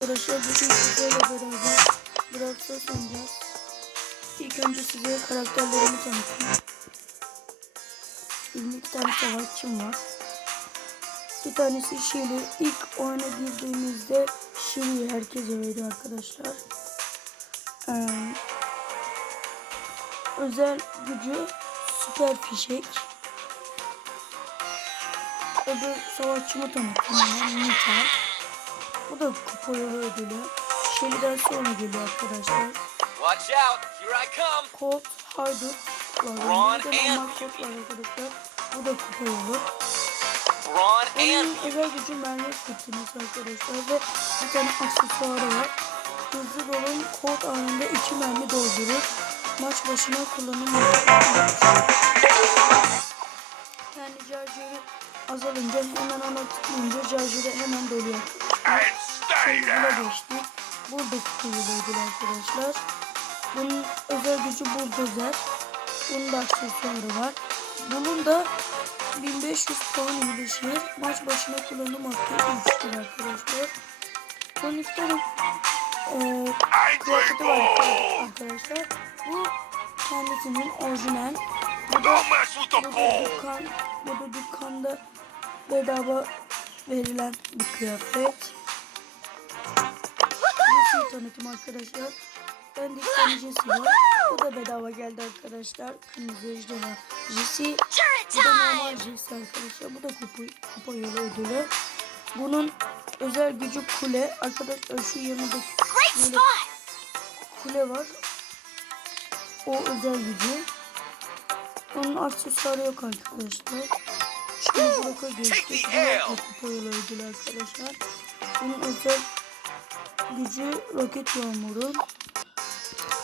Arkadaşlar bugün sizlerle beraber Brawl oynayacağız. İlk önce size karakterlerimi tanıtayım. 22 tane savaşçım var. Bir tanesi Shelly. İlk oyuna girdiğimizde Shelly'yi herkese veriyor arkadaşlar. Ee, özel gücü süper fişek. Öbür savaşçımı tanıtayım. ben, Nita. Bu da kupa yolu ödülü. Shelly'den sonra geliyor arkadaşlar. Watch out! Here I come! Colt, Haydut. Ron and- Colt var arkadaşlar. Bu da kupa yolu. Ron and özel gücü mermi fırtınası arkadaşlar. Ve bir tane aksesuarı var. Hızlı dolun Colt anında iki mermi doldurur. Maç başına kullanım. Yani charger'ı azalınca hemen ona tıklayınca charger'ı hemen doluyor. Şimdi buna geçtik. Burada kuyuluydu arkadaşlar. Bunun özel gücü buldozer. Bunun da aksesuarı var. Bunun da 1500 puan iyileşir. Maç başına kullanım hakkı 3'tür arkadaşlar. Son iki tane eee kıyafeti var arkadaşlar. Bu kendisinin orijinal. Bu da bu da dükkan, bu da dükkanda bedava verilen bir kıyafet. Tanıtım arkadaşlar. Ben de iki tane Jesse var. Bu da bedava geldi arkadaşlar. Kırmızı ejderha Jesse. Bu da normal Jesse arkadaşlar. Bu da kupa, kupa yolu ödülü. Bunun özel gücü kule. Arkadaşlar şu yanındaki böyle kule var. O özel gücü. Onun aksesuarı yok arkadaşlar. Şimdi bloka geçtik. Bu da kupa yolu ödülü arkadaşlar. Bunun özel gücü roket yağmuru.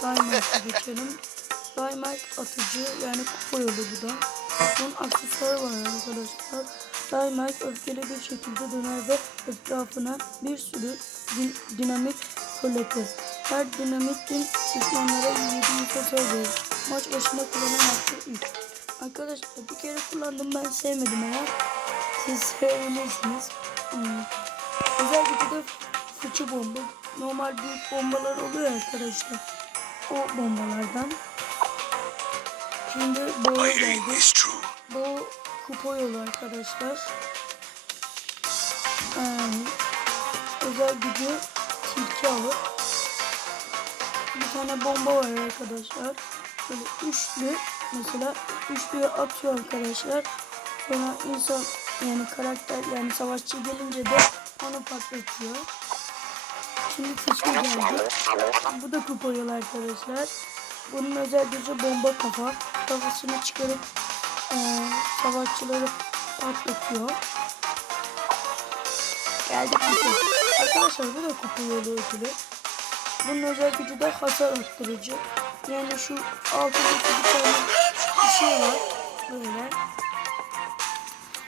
Dynamite geçelim. Dynamite atıcı yani kupa yolu bu da. Bunun aksesuarı var arkadaşlar. Dynamite öfkeli bir şekilde döner ve etrafına bir sürü din dinamit fırlatır. Her dinamitin düşmanlara 700 hasar verir. Maç başına kullanan hakkı 3. Arkadaşlar bir kere kullandım ben sevmedim eğer. Siz sevebilirsiniz. Hmm. Özel gücü de fıçı bomba. Normal büyük bombalar oluyor arkadaşlar. O bombalardan. Şimdi boğa geldi. Bu kupa yolu arkadaşlar. Ee, özel gücü tilki avı. Bir tane bomba var arkadaşlar. Böyle üçlü mesela üçlüyü atıyor arkadaşlar. Sonra insan yani karakter yani savaşçı gelince de onu patlatıyor. Şimdi seçme geldi. Bu da kupa yolu arkadaşlar. Bunun özel gücü bomba kafa. Kafasını çıkarıp eee savaşçıları patlatıyor. Geldik kupa. Arkadaşlar bu da kupa yolu. Bunun özel gücü de hasar arttırıcı. Yani şu altındaki bir tane bir şey var. Böyle.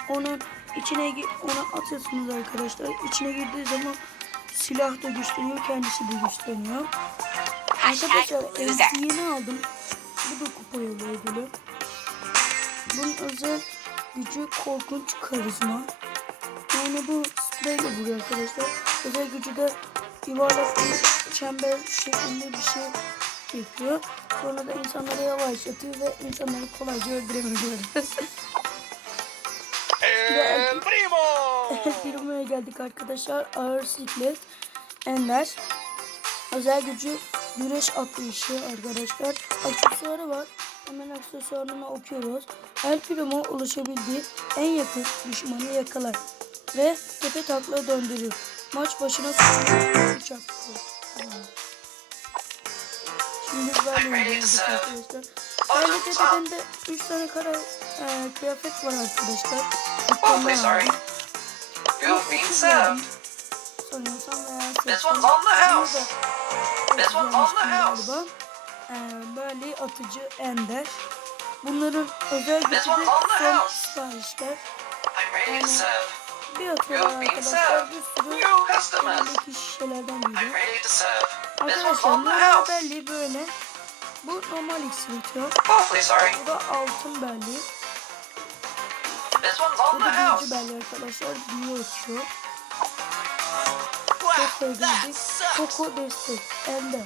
Onun içine ona atıyorsunuz arkadaşlar. İçine girdiği zaman silah da güçleniyor, kendisi de güçleniyor. Arkadaşlar evsi yeni aldım. Bu da kupa yolu ödülü. Bunun özel gücü korkunç karizma. Yani bu spreyle vuruyor arkadaşlar. Özel gücü de yuvarlak bir çember şeklinde bir şey yapıyor. Sonra da insanları yavaşlatıyor ve insanları kolayca öldürebiliyoruz. Firmaya geldik arkadaşlar. Ağır siklet, ender. Özel gücü güreş atlayışı arkadaşlar. Aksesuarı var. Hemen aksesuarını okuyoruz. El Primo ulaşabildiği en yakın düşmanı yakalar. Ve tepe takla döndürür. Maç başına. Tamam. Şimdi böyle arkadaşlar. Aile tepeden de 3 tane kara e, kıyafet var arkadaşlar. Awfully sorry. Been served. Sanıyorsam veya This one's on the house. This one's on the house. Galiba. Ee, böyle atıcı ender. Bunların özel gücü de son siparişler. Serve. Bir atıyorlar arkadaşlar. Bir sürü elindeki şişelerden biri. Arkadaşlar normal belli böyle. Bu normal iksir atıyor. Bu da altın belli. This one's on Bu the house. belli arkadaşlar. Büyü açıyor. çok sevdiğimiz Poco destek elde.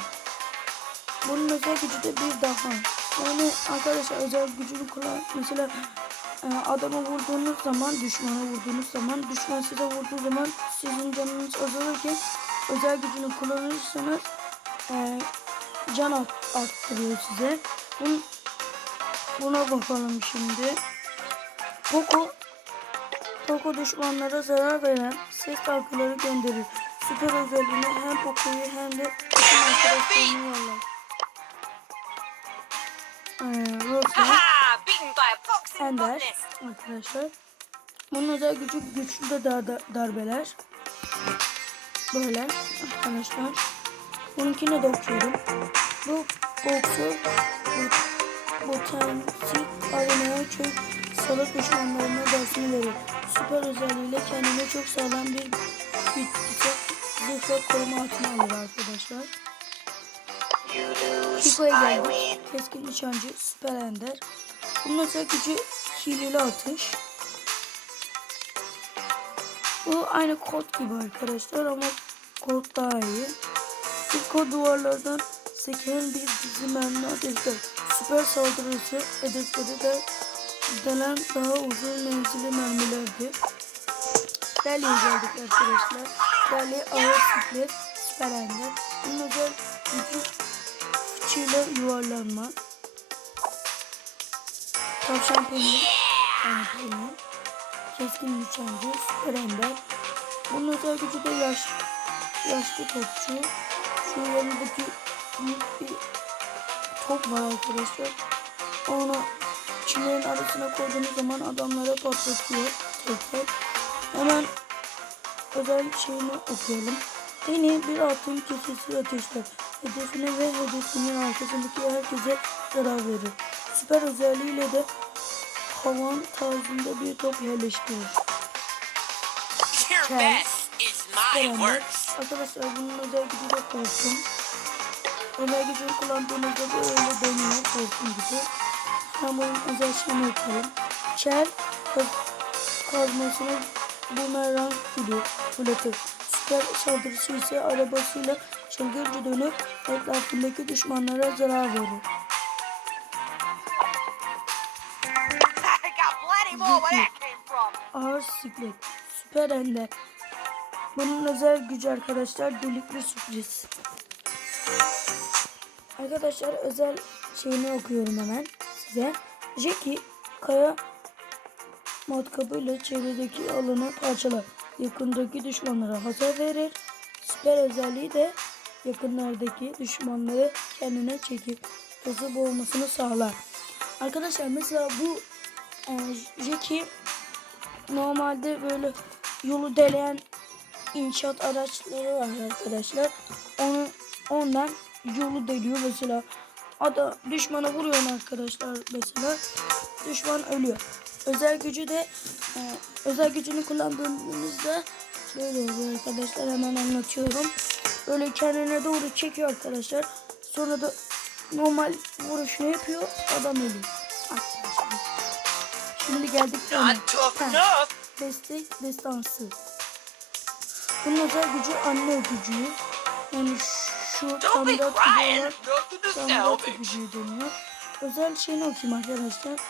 Bunun özel gücü de bir daha. Yani arkadaşlar özel gücünü kullan. Mesela e, adama vurduğunuz zaman, düşmana vurduğunuz zaman, düşman size vurduğu zaman sizin canınız azalırken özel gücünü kullanırsanız e, can arttırıyor size. Bun, buna bakalım şimdi. Poco Poco düşmanlara zarar veren ses dalgaları gönderir. Süper özelliğine hem Poco'yu hem de takım arkadaşlarını yollar. Ee, Rosa, Ender arkadaşlar. Bunun özel gücü güçlü de dar, dar- darbeler. Böyle arkadaşlar. Bununkine de okuyorum. Bu boksu bu, botansik arenaya kök salık düşmanlarına dersini verir. Süper özelliğiyle kendine çok sağlam bir bitkisel zırh ve koruma altına alır arkadaşlar. Kiko'ya geldik. Keskin nişancı, süper ender. Bunun özel gücü hileli atış. Bu aynı kod gibi arkadaşlar ama kod daha iyi. Kod duvarlardan seken bir dizi mermi ateşler. Süper saldırısı hedefleri de denen daha uzun menzilli mermilerdir. Deli'ye geldik arkadaşlar. Deli ağır siklet, süper ender. Bunun özel gücü fıçıyla yuvarlanma. Tavşan peynir. Yani peynir. Keskin nişancı, süper ender. Bunun özel gücü de yaş, yaşlı topçu. Şu yanındaki büyük bir top var arkadaşlar. Onu çimlerin arasına koyduğunuz zaman adamlara patlatıyor. Tek tek. Hemen özel şeyini okuyalım. Yeni bir altın kesesi ateşler. Hedefine ve hedefinin arkasındaki herkese zarar verir. Süper özelliğiyle de havan tarzında bir top yerleştirir. Arkadaşlar bunun özel gücü de korkun. Özel gücünü kullandığınızda böyle dönüyor korkun gibi. Özel şeyini yapalım. Çel kaz kazmasını bumerang gibi fırlatır. Süper saldırısı ise arabasıyla çılgınca dönüp etrafındaki düşmanlara zarar verir. Ağır siklet. Süper ender. Bunun özel gücü arkadaşlar delikli sürpriz. Arkadaşlar özel şeyini okuyorum hemen size. Jackie kaya matkabıyla çevredeki alanı parçalar. Yakındaki düşmanlara hasar verir. Süper özelliği de yakınlardaki düşmanları kendine çekip hızlı boğulmasını sağlar. Arkadaşlar mesela bu e, Jackie normalde böyle yolu deleyen inşaat araçları var arkadaşlar. Onu ondan yolu deliyor mesela. Ada düşmana vuruyor arkadaşlar mesela. Düşman ölüyor. Özel gücü de e, özel gücünü kullandığınızda böyle oluyor arkadaşlar. Hemen anlatıyorum. Böyle kendine doğru çekiyor arkadaşlar. Sonra da normal vuruşunu yapıyor. Adam ölüyor. Arkadaşlar. Şimdi geldik. Destek destansı. Bunun özel gücü anne öpücüğü. Yani şu Nothing to tanrı salvage. öpücüğü deniyor. Özel şeyini okuyayım arkadaşlar.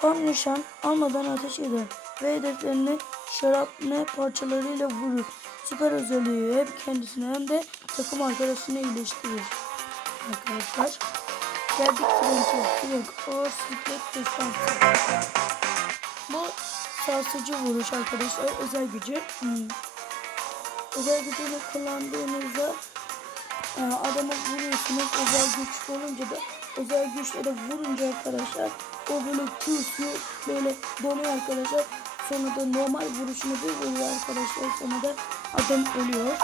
Tam nişan almadan ateş eder ve hedeflerini şarapne parçalarıyla vurur. Süper özelliği hem kendisine hem de takım arkadaşını iyileştirir. Arkadaşlar. Geldik Frank'e. Frank o siklet destansı. Bu sarsıcı vuruş arkadaşlar. Özel gücü. Hmm. Özel gücünü kullandığınızda e, adama vuruyorsunuz. Özel güç olunca da özel güçle de vurunca arkadaşlar o böyle küsüyor böyle donuyor arkadaşlar. Sonra da normal vuruşunu bir vuruyor arkadaşlar. Sonra da adam ölüyor.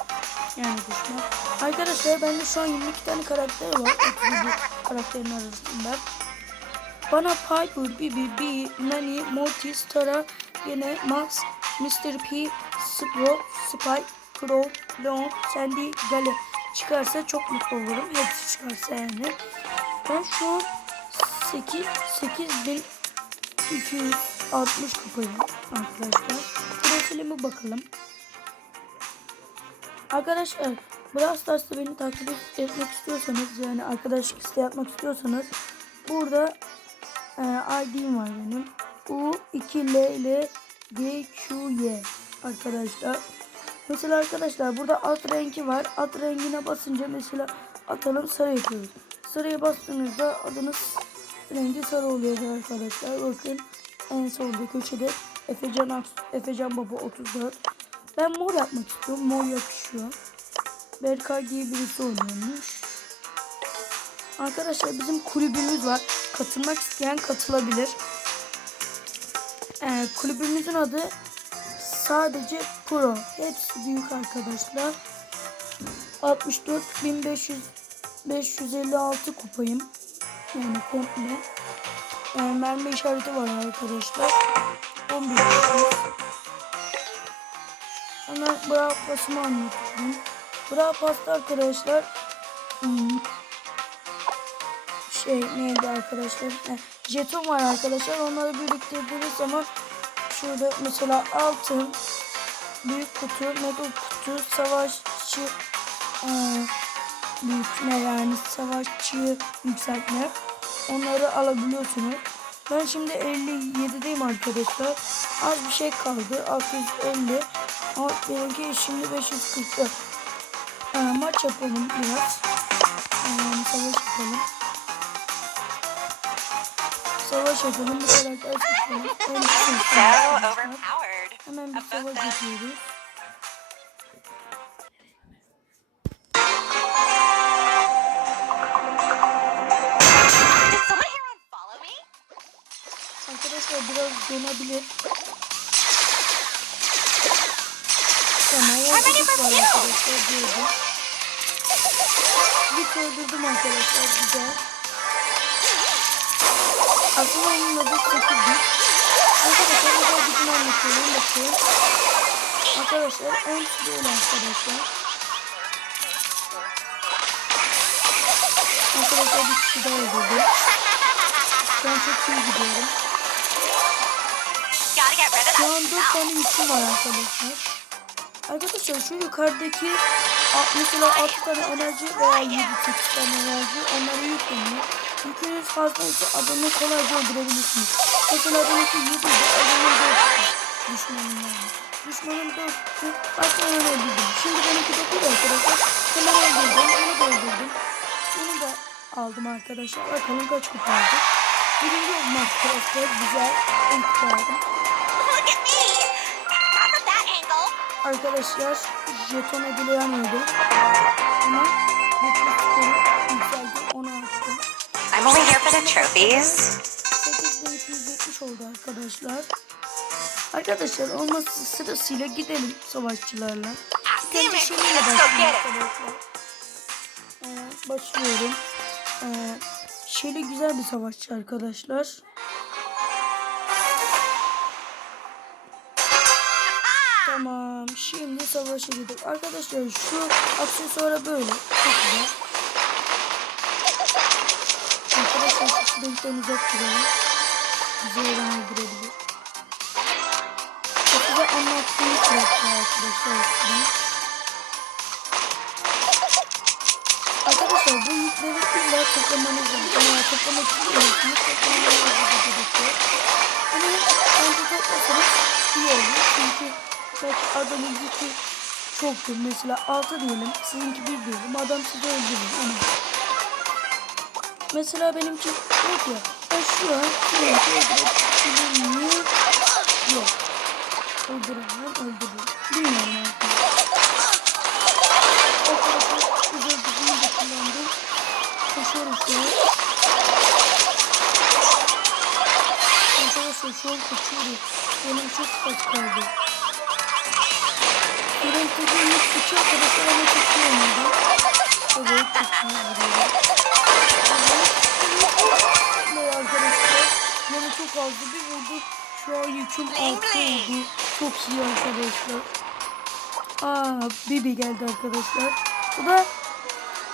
Yani düşman. Arkadaşlar bende şu an 22 tane karakter var. 37 karakterin arasında. Bana Piper, Bibi, B, Nani, Mortis, Tara, yine Max, Mr. P, Spro, Spike, Crow, Leon, Sandy, Gale çıkarsa çok mutlu olurum. Hepsi çıkarsa yani. Ben şu an 8, 8260 kupayım arkadaşlar. Profilime bakalım. Arkadaşlar Brawl Stars'ta beni takip etmek istiyorsanız yani arkadaşlık isteği yapmak istiyorsanız burada e, ID'm var benim. U 2 L L G Q Y arkadaşlar. Mesela arkadaşlar burada at rengi var. At rengine basınca mesela atalım sarı yapıyoruz. Sarıya bastığınızda adınız rengi sarı oluyor arkadaşlar. Bakın en solda köşede Efecan, Efecan Baba 34. Ben mor yapmak istiyorum. Mor yakışıyor. Berkay diye birisi oynuyormuş. Arkadaşlar bizim kulübümüz var. Katılmak isteyen katılabilir. Ee, kulübümüzün adı sadece Pro. Hepsi büyük arkadaşlar. 64.500 556 kupayım. Yani komple. Ee, mermi işareti var arkadaşlar. 11 kupayım. Hemen Brawl Pass'ımı anlatıyorum. Brawl Pass'ta arkadaşlar hmm, şey neydi arkadaşlar? Jeton var arkadaşlar. Onları biriktirdiğiniz zaman şurada mesela altın, büyük kutu, mega kutu, savaşçı eee büyütme yani savaşçı yükseltme onları alabiliyorsunuz. Ben şimdi 57'deyim arkadaşlar. Az bir şey kaldı. 650. Ama benimki şimdi 540'da. Ee, maç yapalım biraz. Ee, savaş yapalım. Savaş yapalım. Seçelim. So overpowered. Hemen bir savaş yapıyoruz. Arkadaşlar biraz dönebilir. Tamam, var arkadaşlar gördüm. Bir öldürdüm arkadaşlar güzel. Aslında onun adı 8'di. Arkadaşlar özel gücünü anlatıyorum bakın. Arkadaşlar en böyle arkadaşlar. Arkadaşlar bir kişi daha öldürdü. Ben çok iyi gidiyorum. Şu an 4 smell. tane yüküm var arkadaşlar. Arkadaşlar şu yukarıdaki mesela 6 tane enerji veya 7-8 tane enerji onlara yükleniyor. Yükünüz fazlaysa adamı kolayca öldürebilirsiniz. Mesela 7 idi adamın 4 düşmanım. Düşmanın 4'tü bak ben onu öldürdüm. Şimdi benimki 9 arkadaşlar. Hemen öldürdüm onu da öldürdüm. Bunu da aldım arkadaşlar. Bakalım kaç kupa aldık. Birinci arkadaşlar. Güzel. 10 kupa aldım. Look at me! Not from that angle. Arkadaşlar jeton ödüleyen oldu. Ama I'm only here for the trophies. 8270 oldu arkadaşlar. Arkadaşlar olması sırasıyla gidelim savaşçılarla. Let's go başlayalım arkadaşlar. Ee, başlıyorum. Ee, Şeli güzel bir savaşçı arkadaşlar. Tamam. Şimdi savaşa gidelim. Arkadaşlar şu aksesuara böyle. Çok güzel. Şu renkten uzak duralım. Bizi oradan öldürebilir. Bu size anlattığım karakter arkadaşlar. aslında. Arkadaşlar bu yükleri illa toplamanız lazım. Eğer toplamak istiyorsanız toplamanız gerekiyor. Ama bence toplasanız iyi olur. Çünkü belki adamın yükü çoktur. Mesela 6 diyelim. Sizinki 1 diyelim. Adam sizi öldürür. Ama Mesela benimki yok ya. An sizinki öldürebilir miyim? Yok. Öldüremem. Öldürürüm. Bilmiyorum arkadaşlar. Arkadaşlar güzel gücümü de kullandım. Şu an. Arkadaşlar şu an kaçıyorum. Benim çok kaç kaldı. Benim dediğim ilk üçü arkadaşlar ama kaçıyorum orada. Evet çok arkadaşlar. Bana çok azdı bir vurdu. Şu an yüküm altı oldu. Çok iyi arkadaşlar. Aa Bibi geldi arkadaşlar. Bu da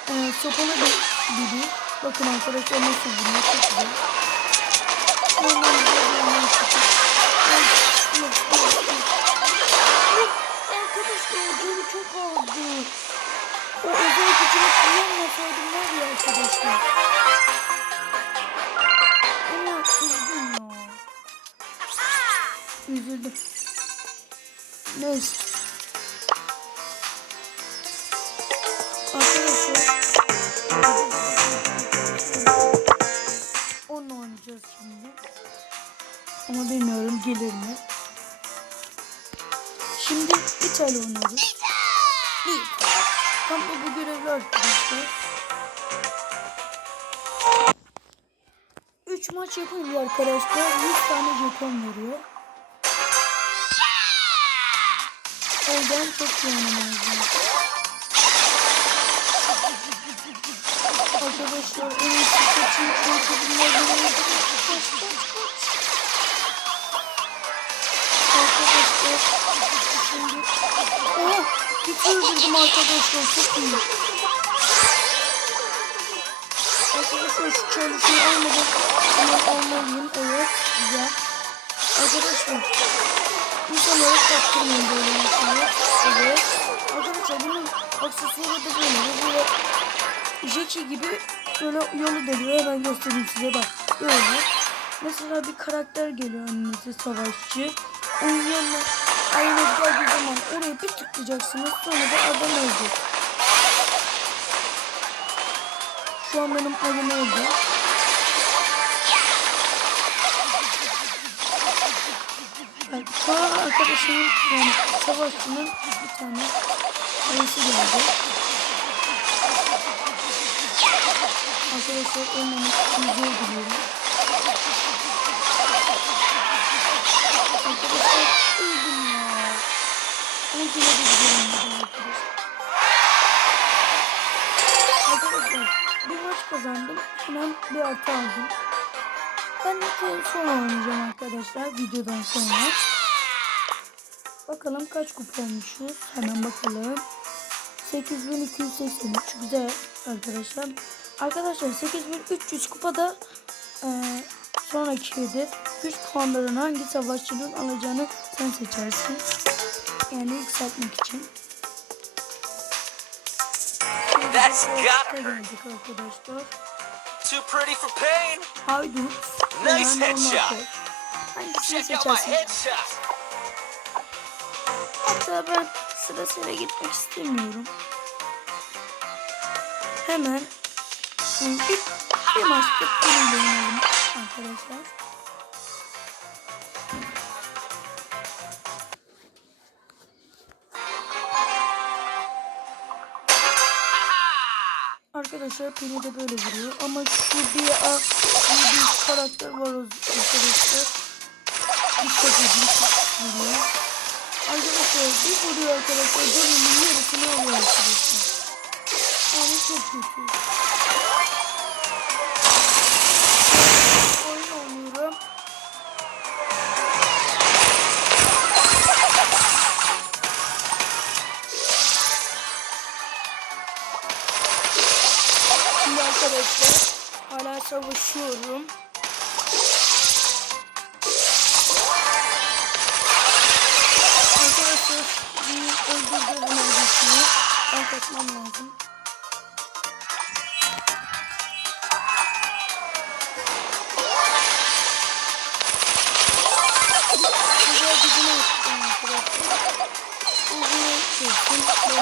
e, sopalı bir Bibi. Bakın arkadaşlar nasıl vuruyor. Çok güzel. Ondan güzel bir yandan çıkıyor. Arkadaşlar canı çok kaldı. O özel gücünü kullanmasaydım var ya arkadaşlar. Üzüldüm. Neyse. Onunla oynayacağız şimdi. Ama bilmiyorum gelir mi? Şimdi bir tane oynuyoruz. Bir. Tam da bu görevli arkadaşlar. 3 maç yapınca arkadaşlar 100 tane jeton veriyor. Yüzden çok lazım. Arkadaşlar en iyisi kaçın çünkü bunlar böyle kaç kaç kaç. Arkadaşlar şimdi Oha bitirdim arkadaşlar çok iyi. Arkadaşlar şu çalışmayı almadan hemen almalıyım. Evet güzel. Arkadaşlar insanlara kaptırmayın böyle insanlar. Evet. Arkadaşlar bunun aksesuarı da böyle. Böyle Jackie gibi böyle yolu deliyor. Hemen göstereyim size bak. Böyle. Mesela bir karakter geliyor önünüze savaşçı. Onun yanına ayınız geldiği zaman oraya bir tıklayacaksınız. Sonra da adam ölecek. Şu an benim ayım öldü. An arkadaşımın yani savaşçının bir tane ayısı geldi. Arkadaşlar ölmemek için zor diliyorum. Arkadaşlar öldüm ya. Ama yine de gidiyorum arkadaşlar. Bir maç kazandım. Hemen bir artı aldım. Ben de sonra oynayacağım arkadaşlar videodan sonra. Bakalım kaç kupa olmuşuz. Hemen bakalım. 8283 güzel arkadaşlar. Arkadaşlar 8300 kupada e, sonraki hedef güç puanlarını hangi savaşçının alacağını sen seçersin. Yani yükseltmek için. That's got geldik arkadaşlar. Too pretty for pain. Haydut. Nice headshot. kod. Hangisini seçersin? Hatta ben sıra sıra gitmek istemiyorum. Hemen bir, bir futboluyla oynayalım arkadaşlar. Arkadaşlar peni de böyle vuruyor ama şu bir, a, bir, bir karakter var arkadaşlar. Edin çok vuruyor. Arkadaşlar bir vuruyor arkadaşlar. Canımın yarısını alıyor arkadaşlar. Yani çok kötü.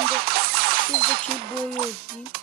Ben de şuradaki boyu öldüreyim.